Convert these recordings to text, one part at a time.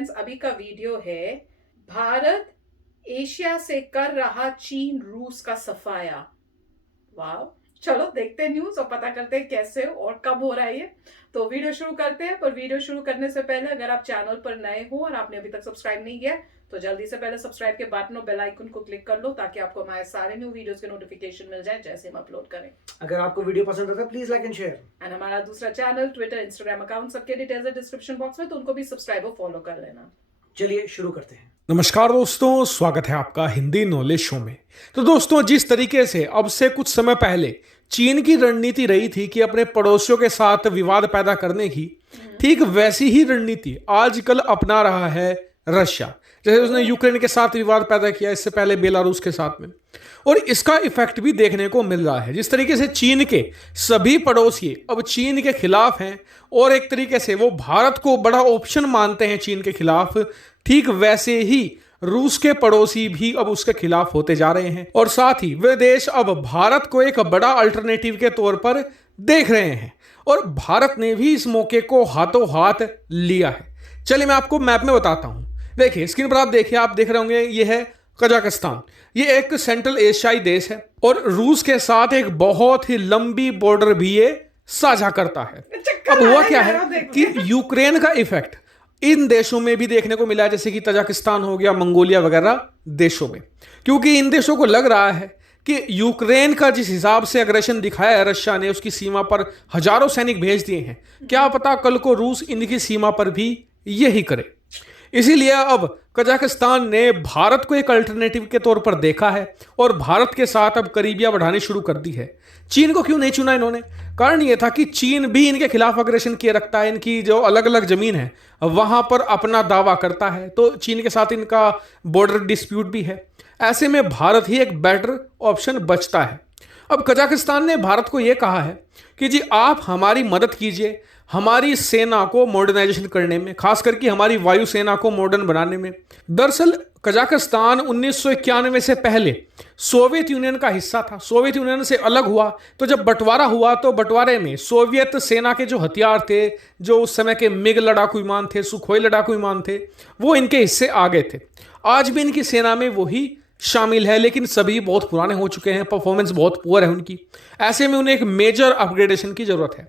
Friends, अभी का video है भारत एशिया से कर रहा चीन रूस का सफाया। वाह। चलो देखते हैं न्यूज और पता करते हैं कैसे और कब हो रहा है ये। तो वीडियो शुरू करते हैं, पर वीडियो शुरू करने से पहले अगर आप चैनल पर नए हो और आपने अभी तक सब्सक्राइब नहीं किया तो जल्दी से पहले सब्सक्राइब के बटन और बेल आइकन को क्लिक कर लो ताकि आपको हमारे सारे न्यू वीडियोस के नोटिफिकेशन मिल जाए जैसे हम अपलोड करें। अगर आपको वीडियो पसंद आता है please like and share. And हमारा दूसरा चैनल, ट्विटर, इंस्टाग्राम अकाउंट सबके डिटेल्स है डिस्क्रिप्शन बॉक्स में, तो उनको भी सब्सक्राइब और फॉलो कर लेना। चलिए शुरू करते हैं। नमस्कार दोस्तों, स्वागत है आपका हिंदी नॉलेज शो में। तो दोस्तों, जिस तरीके से अब से कुछ समय पहले चीन की रणनीति रही थी कि अपने पड़ोसियों के साथ विवाद पैदा करने की, ठीक वैसी ही रणनीति आजकल अपना रहा है रशिया। जैसे उसने यूक्रेन के साथ विवाद पैदा किया, इससे पहले बेलारूस के साथ में, और इसका इफेक्ट भी देखने को मिल रहा है। जिस तरीके से चीन के सभी पड़ोसी अब चीन के खिलाफ हैं और एक तरीके से वो भारत को बड़ा ऑप्शन मानते हैं चीन के खिलाफ, ठीक वैसे ही रूस के पड़ोसी भी अब उसके खिलाफ होते जा रहे हैं और साथ ही वे देश अब भारत को एक बड़ा अल्टरनेटिव के तौर पर देख रहे हैं और भारत ने भी इस मौके को हाथों हाथ लिया है। चलिए मैं आपको मैप में बताता हूं। देखिए स्क्रीन पर, आप देख रहे होंगे, ये है कजाकिस्तान। ये एक सेंट्रल एशियाई देश है और रूस के साथ एक बहुत ही लंबी बॉर्डर भी ये साझा करता है। अब हुआ क्या है कि यूक्रेन का इफेक्ट इन देशों में भी देखने को मिला है, जैसे कि तजाकिस्तान हो गया, मंगोलिया वगैरह देशों में, क्योंकि इन देशों को लग रहा है कि यूक्रेन का जिस हिसाब से अग्रेशन दिखाया है रशिया ने, उसकी सीमा पर हजारों सैनिक भेज दिए हैं, क्या पता कल को रूस इनकी सीमा पर भी यही करे। इसीलिए अब कजाकिस्तान ने भारत को एक अल्टरनेटिव के तौर पर देखा है और भारत के साथ अब करीबियां बढ़ानी शुरू कर दी है। चीन को क्यों नहीं चुना इन्होंने? कारण यह था कि चीन भी इनके खिलाफ अग्रेशन किए रखता है, इनकी जो अलग अलग जमीन है वहां पर अपना दावा करता है, तो चीन के साथ इनका बॉर्डर डिस्प्यूट भी है। ऐसे में भारत ही एक बेटर ऑप्शन बचता है। अब कजाकिस्तान ने भारत को यह कहा है कि जी आप हमारी मदद कीजिए हमारी सेना को मॉडर्नाइजेशन करने में, खास करके हमारी वायुसेना को मॉडर्न बनाने में। दरअसल कजाकिस्तान 1991 से पहले सोवियत यूनियन का हिस्सा था। सोवियत यूनियन से अलग हुआ तो जब बंटवारा हुआ तो बंटवारे में सोवियत सेना के जो हथियार थे, जो उस समय के मिग लड़ाकू विमान थे, सुखोई लड़ाकू विमान थे, वो इनके हिस्से आ गए थे। आज भी इनकी सेना में वही शामिल है, लेकिन सभी बहुत पुराने हो चुके हैं, परफॉर्मेंस बहुत पुअर है उनकी। ऐसे में उन्हें एक मेजर अपग्रेडेशन की जरूरत है।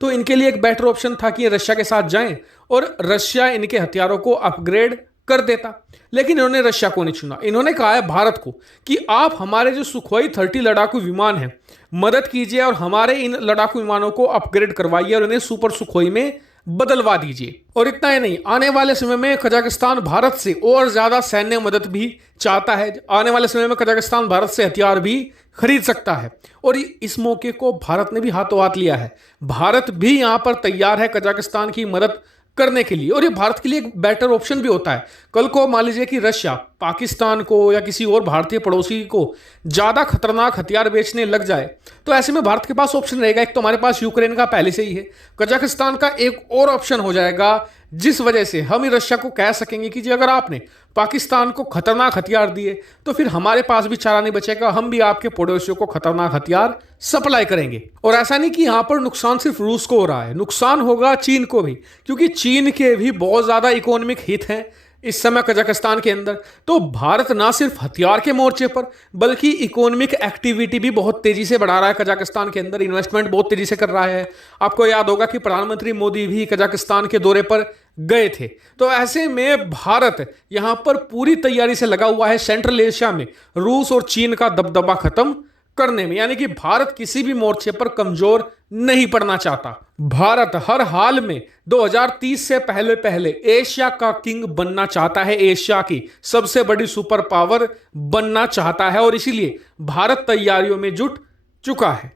तो इनके लिए एक बेटर ऑप्शन था कि रशिया के साथ जाएं और रशिया इनके हथियारों को अपग्रेड कर देता, लेकिन इन्होंने रशिया को नहीं चुना। इन्होंने कहा है भारत को कि आप हमारे जो सुखोई 30 लड़ाकू विमान हैं मदद कीजिए और हमारे इन लड़ाकू विमानों को अपग्रेड करवाइए और इन्हें सुपर सुखोई में बदलवा दीजिए। और इतना ही नहीं, आने वाले समय में कजाकिस्तान भारत से और ज्यादा सैन्य मदद भी चाहता है। आने वाले समय में कजाकिस्तान भारत से हथियार भी खरीद सकता है और इस मौके को भारत ने भी हाथों हाथ लिया है। भारत भी यहां पर तैयार है कजाकिस्तान की मदद करने के लिए और ये भारत के लिए एक बेटर ऑप्शन भी होता है। कल को मान लीजिए कि रशिया पाकिस्तान को या किसी और भारतीय पड़ोसी को ज्यादा खतरनाक हथियार बेचने लग जाए तो ऐसे में भारत के पास ऑप्शन रहेगा। एक तो हमारे पास यूक्रेन का पहले से ही है, कजाकिस्तान का एक और ऑप्शन हो जाएगा, जिस वजह से हम ही रशिया को कह सकेंगे कि जी अगर आपने पाकिस्तान को खतरनाक हथियार दिए तो फिर हमारे पास भी चारा नहीं बचेगा, हम भी आपके पड़ोसियों को खतरनाक हथियार सप्लाई करेंगे। और ऐसा नहीं कि यहां पर नुकसान सिर्फ रूस को हो रहा है, नुकसान होगा चीन को भी, क्योंकि चीन के भी बहुत ज्यादा इकोनॉमिक हित हैं इस समय कजाकिस्तान के अंदर। तो भारत ना सिर्फ हथियार के मोर्चे पर बल्कि इकोनॉमिक एक्टिविटी भी बहुत तेजी से बढ़ा रहा है। कजाकिस्तान के अंदर इन्वेस्टमेंट बहुत तेजी से कर रहा है। आपको याद होगा कि प्रधानमंत्री मोदी भी कजाकिस्तान के दौरे पर गए थे। तो ऐसे में भारत यहां पर पूरी तैयारी से लगा हुआ है सेंट्रल एशिया में रूस और चीन का दबदबा खत्म करने में, यानी कि भारत किसी भी मोर्चे पर कमजोर नहीं पड़ना चाहता। भारत हर हाल में 2030 से पहले पहले एशिया का किंग बनना चाहता है, एशिया की सबसे बड़ी सुपर पावर बनना चाहता है और इसीलिए भारत तैयारियों में जुट चुका है।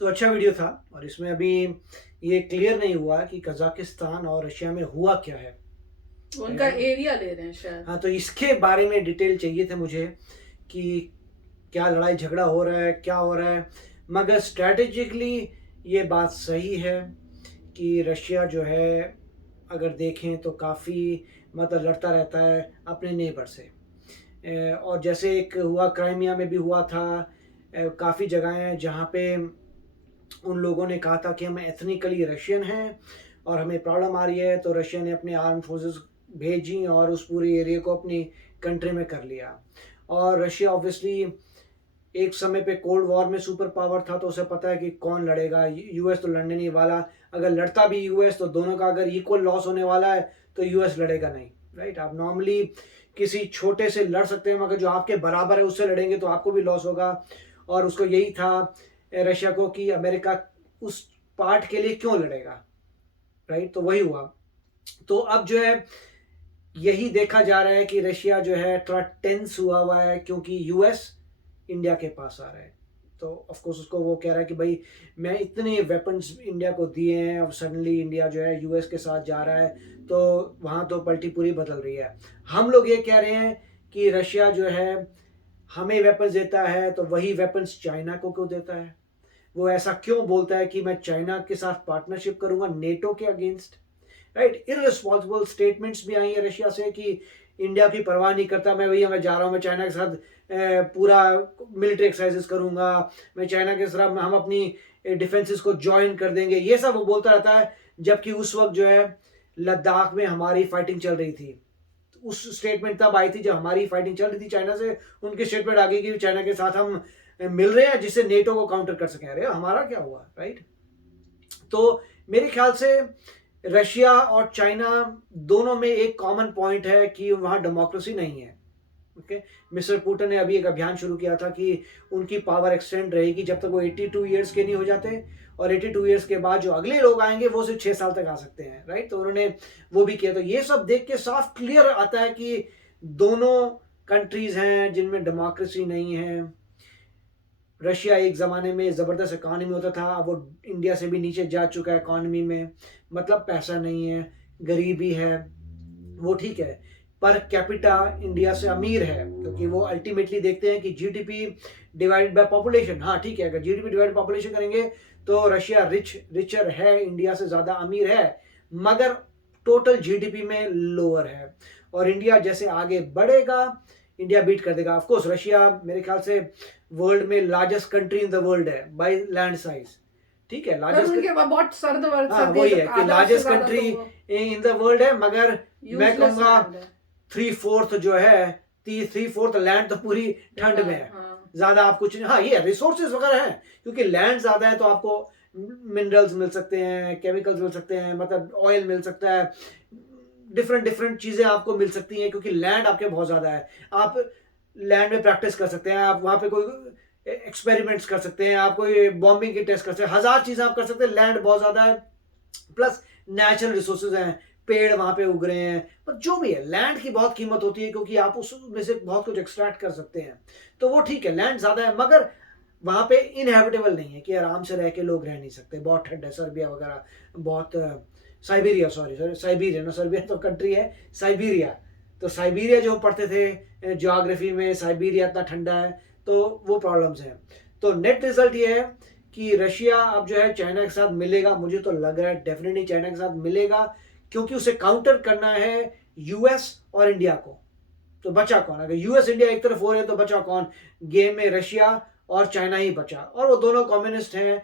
तो अच्छा वीडियो था और इसमें अभी ये क्लियर नहीं हुआ कि कजाकिस्तान और रशिया में हुआ क्या है। उनका एरिया ले रहे हैं शायद। हाँ, तो इसके बारे में डिटेल चाहिए थे मुझे कि क्या लड़ाई झगड़ा हो रहा है, क्या हो रहा है। मगर स्ट्रैटेजिकली ये बात सही है कि रशिया जो है अगर देखें तो काफ़ी मतलब लड़ता रहता है अपने नेबर से। और जैसे एक हुआ क्राइमिया में भी हुआ था, काफ़ी जगहें हैं जहाँ पे उन लोगों ने कहा था कि हम एथनिकली रशियन हैं और हमें प्रॉब्लम आ रही है, तो रशिया ने अपने आर्म फोर्सेस भेजी और उस पूरे एरिया को अपनी कंट्री में कर लिया। और रशिया ऑब्वियसली एक समय पे कोल्ड वॉर में सुपर पावर था, तो उसे पता है कि कौन लड़ेगा। यूएस तो लड़ने नहीं वाला, अगर लड़ता भी यूएस तो दोनों का अगर इक्वल लॉस होने वाला है तो यूएस लड़ेगा नहीं, राइट। आप नॉर्मली किसी छोटे से लड़ सकते हैं, मगर जो आपके बराबर है उससे लड़ेंगे तो आपको भी लॉस होगा। और उसको यही था रशिया को कि अमेरिका उस पार्ट के लिए क्यों लड़ेगा, राइट। तो वही हुआ। तो अब जो है यही देखा जा रहा है कि रशिया जो है थोड़ा टेंस हुआ है, क्योंकि यूएस इंडिया के पास आ रहा है। तो ऑफ कोर्स उसको वो कह रहा है कि भाई मैं इतने वेपन्स इंडिया को दिए हैं, अब सडनली इंडिया जो है यूएस के साथ जा रहा है, तो वहाँ तो पलटी पूरी बदल रही है। हम लोग ये कह रहे हैं कि रशिया जो है हमें वेपन्स देता है तो वही वेपन्स चाइना को क्यों देता है? वो ऐसा क्यों बोलता है कि मैं चाइना के साथ पार्टनरशिप करूंगा नेटो के अगेंस्ट, राइट। इररिस्पॉन्सिबल स्टेटमेंट्स भी आई है रशिया से कि इंडिया की परवाह नहीं करता, मैं जा रहा हूँ, मैं चाइना के साथ पूरा मिलिट्री एक्सरसाइजेस करूंगा, मैं चाइना के साथ हम अपनी डिफेंसेस को ज्वाइन कर देंगे, ये सब वो बोलता रहता है। जबकि उस वक्त जो है लद्दाख में हमारी फाइटिंग चल रही थी। उस स्टेटमेंट तब आई थी जब हमारी फाइटिंग चल रही थी चाइना से, उनकी स्टेटमेंट आ गई कि चाइना के साथ हम मिल रहे हैं जिससे नेटो को काउंटर कर सकें। अरे हमारा क्या हुआ, राइट। तो मेरे ख्याल से रशिया और चाइना दोनों में एक कॉमन पॉइंट है कि वहाँ डेमोक्रेसी नहीं है, ओके। मिस्टर पुतिन ने अभी एक अभियान शुरू किया था कि उनकी पावर एक्सटेंड रहेगी जब तक वो 82 ईयर्स के नहीं हो जाते, और 82 ईयर्स के बाद जो अगले लोग आएंगे वो सिर्फ 6 साल तक आ सकते हैं, राइट। तो उन्होंने वो भी किया। तो ये सब देख के साफ क्लियर आता है कि दोनों कंट्रीज हैं जिनमें डेमोक्रेसी नहीं है। रशिया एक ज़माने में ज़बरदस्त इकॉनमी होता था, अब वो इंडिया से भी नीचे जा चुका है इकॉनमी में, मतलब पैसा नहीं है, गरीबी है, वो ठीक है। पर कैपिटा इंडिया से अमीर है, क्योंकि वो अल्टीमेटली देखते हैं कि जीडीपी डिवाइडेड बाय पॉपुलेशन। हाँ ठीक है, अगर जीडीपी डिवाइडेड पॉपुलेशन करेंगे तो रशिया रिचर है, इंडिया से ज़्यादा अमीर है, मगर टोटल जीडीपी में लोअर है। और इंडिया जैसे आगे बढ़ेगा इंडिया बीट कर देगा। ऑफकोर्स रशिया मेरे ख्याल से वर्ल्ड में largest country in the world है बाय लैंड साइज, ठीक है। लार्जेस्ट बहुत सर्द वर्द, हाँ वही है कि largest country in the world है, मगर मैं कहूँगा 3/4 जो है 3/4 लैंड तो पूरी ठंड में है, ज्यादा आप कुछ नहीं। हाँ ये रिसोर्सेज वगैरह हैं, क्योंकि लैंड ज्यादा है तो आपको मिनरल्स मिल सकते हैं, केमिकल्स मिल सकते हैं, मतलब ऑयल मिल सकता है, डिफरेंट चीजें आपको मिल सकती हैं, क्योंकि लैंड आपके बहुत ज्यादा है। आप लैंड में प्रैक्टिस कर सकते हैं, आप वहाँ पे कोई एक्सपेरिमेंट्स कर सकते हैं, आप कोई बॉम्बिंग की टेस्ट कर सकते हैं, 1000 चीजें आप कर सकते हैं। लैंड बहुत ज्यादा है, प्लस नेचुरल रिसोर्सेज हैं, पेड़ वहाँ पे उग रहे हैं, पर जो भी है लैंड की बहुत कीमत होती है, क्योंकि आप उसमें से बहुत कुछ एक्सट्रैक्ट कर सकते हैं। तो वो ठीक है, लैंड ज्यादा है, मगर वहाँ पे इनहेबिटेबल नहीं है कि आराम से रह के लोग रह नहीं सकते, बहुत ठंड है। सर्बिया वगैरह बहुत, साइबेरिया साइबेरिया ना, सर्बिया तो कंट्री है, साइबेरिया। तो साइबेरिया जो पढ़ते थे ज्योग्राफी में, साइबेरिया इतना ठंडा है, तो वो प्रॉब्लम्स हैं। तो नेट रिजल्ट ये है कि रशिया अब जो है चाइना के साथ मिलेगा। मुझे तो लग रहा है डेफिनेटली चाइना के साथ मिलेगा, क्योंकि उसे काउंटर करना है यूएस और इंडिया को। तो बचा कौन? अगर यूएस इंडिया एक तरफ हो रहे तो बचा कौन? गेम में रशिया और चाइना ही बचा, और वो दोनों कम्युनिस्ट हैं,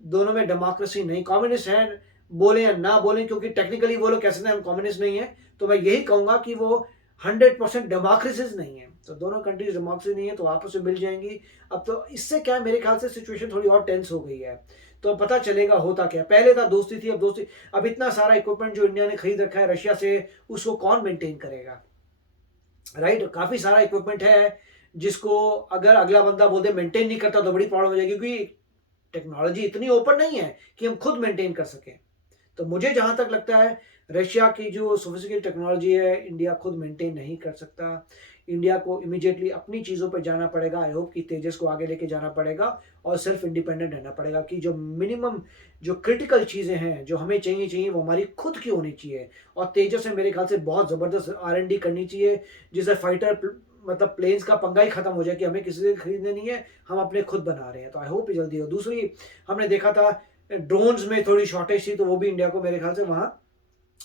दोनों में डेमोक्रेसी नहीं। कम्युनिस्ट हैं बोले या ना बोले, क्योंकि टेक्निकली वो लोग कह सकते हैं हम कम्युनिस्ट नहीं है, तो मैं यही कहूंगा कि वो 100% डेमोक्रेसीज नहीं है। तो दोनों कंट्रीज डेमोक्रेसी नहीं है, तो आपस में मिल जाएंगी। अब तो इससे क्या है, मेरे ख्याल से सिचुएशन थोड़ी और टेंस हो गई है, तो पता चलेगा होता क्या। पहले था दोस्ती थी, अब दोस्ती। अब इतना सारा इक्विपमेंट जो इंडिया ने खरीद रखा है रशिया से, उसको कौन मेंटेन करेगा, राइट। काफी सारा इक्विपमेंट है जिसको अगर अगला बंदा बोल दे मेंटेन नहीं करता तो बड़ी प्रॉब्लम हो जाएगी, क्योंकि टेक्नोलॉजी इतनी ओपन नहीं है कि हम खुद मेंटेन कर सकें। तो मुझे जहां तक लगता है रशिया की जो सोफिस्टिकेटेड टेक्नोलॉजी है इंडिया खुद मेंटेन नहीं कर सकता। इंडिया को इमीडिएटली अपनी चीज़ों पर जाना पड़ेगा। आई होप कि तेजस को आगे लेके जाना पड़ेगा और सेल्फ इंडिपेंडेंट रहना पड़ेगा, कि जो मिनिमम जो क्रिटिकल चीज़ें हैं जो हमें चाहिए वो हमारी खुद की होनी चाहिए। और तेजस में मेरे ख्याल से बहुत ज़बरदस्त R&D करनी चाहिए, जिससे फाइटर मतलब प्लेन्स का पंगा ही खत्म हो जाए कि हमें किसी से खरीदने नहीं है, हम अपने खुद बना रहे हैं। तो आई होप जल्दी हो। दूसरी हमने देखा था ड्रोन्स में थोड़ी शॉर्टेज थी, तो वो भी इंडिया को मेरे ख्याल से वहाँ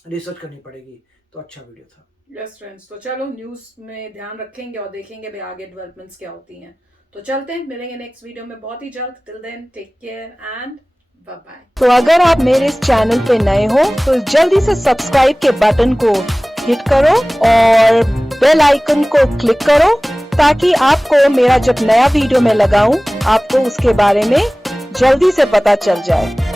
रिसर्च करनी पड़ेगी। तो अच्छा वीडियो था। यस फ्रेंड्स, तो चलो न्यूज़ में ध्यान रखेंगे और देखेंगे भी आगे डेवलपमेंट्स क्या होती हैं। तो चलते हैं, मिलेंगे नेक्स्ट वीडियो में बहुत ही जल्द। Till then take care and bye bye. तो अगर आप मेरे इस चैनल पे नए हो तो जल्दी से सब्सक्राइब के बटन को हिट करो और बेल आइकन को क्लिक करो ताकि आपको मेरा जब नया वीडियो मैं लगाऊं आपको उसके बारे में जल्दी से पता चल जाए।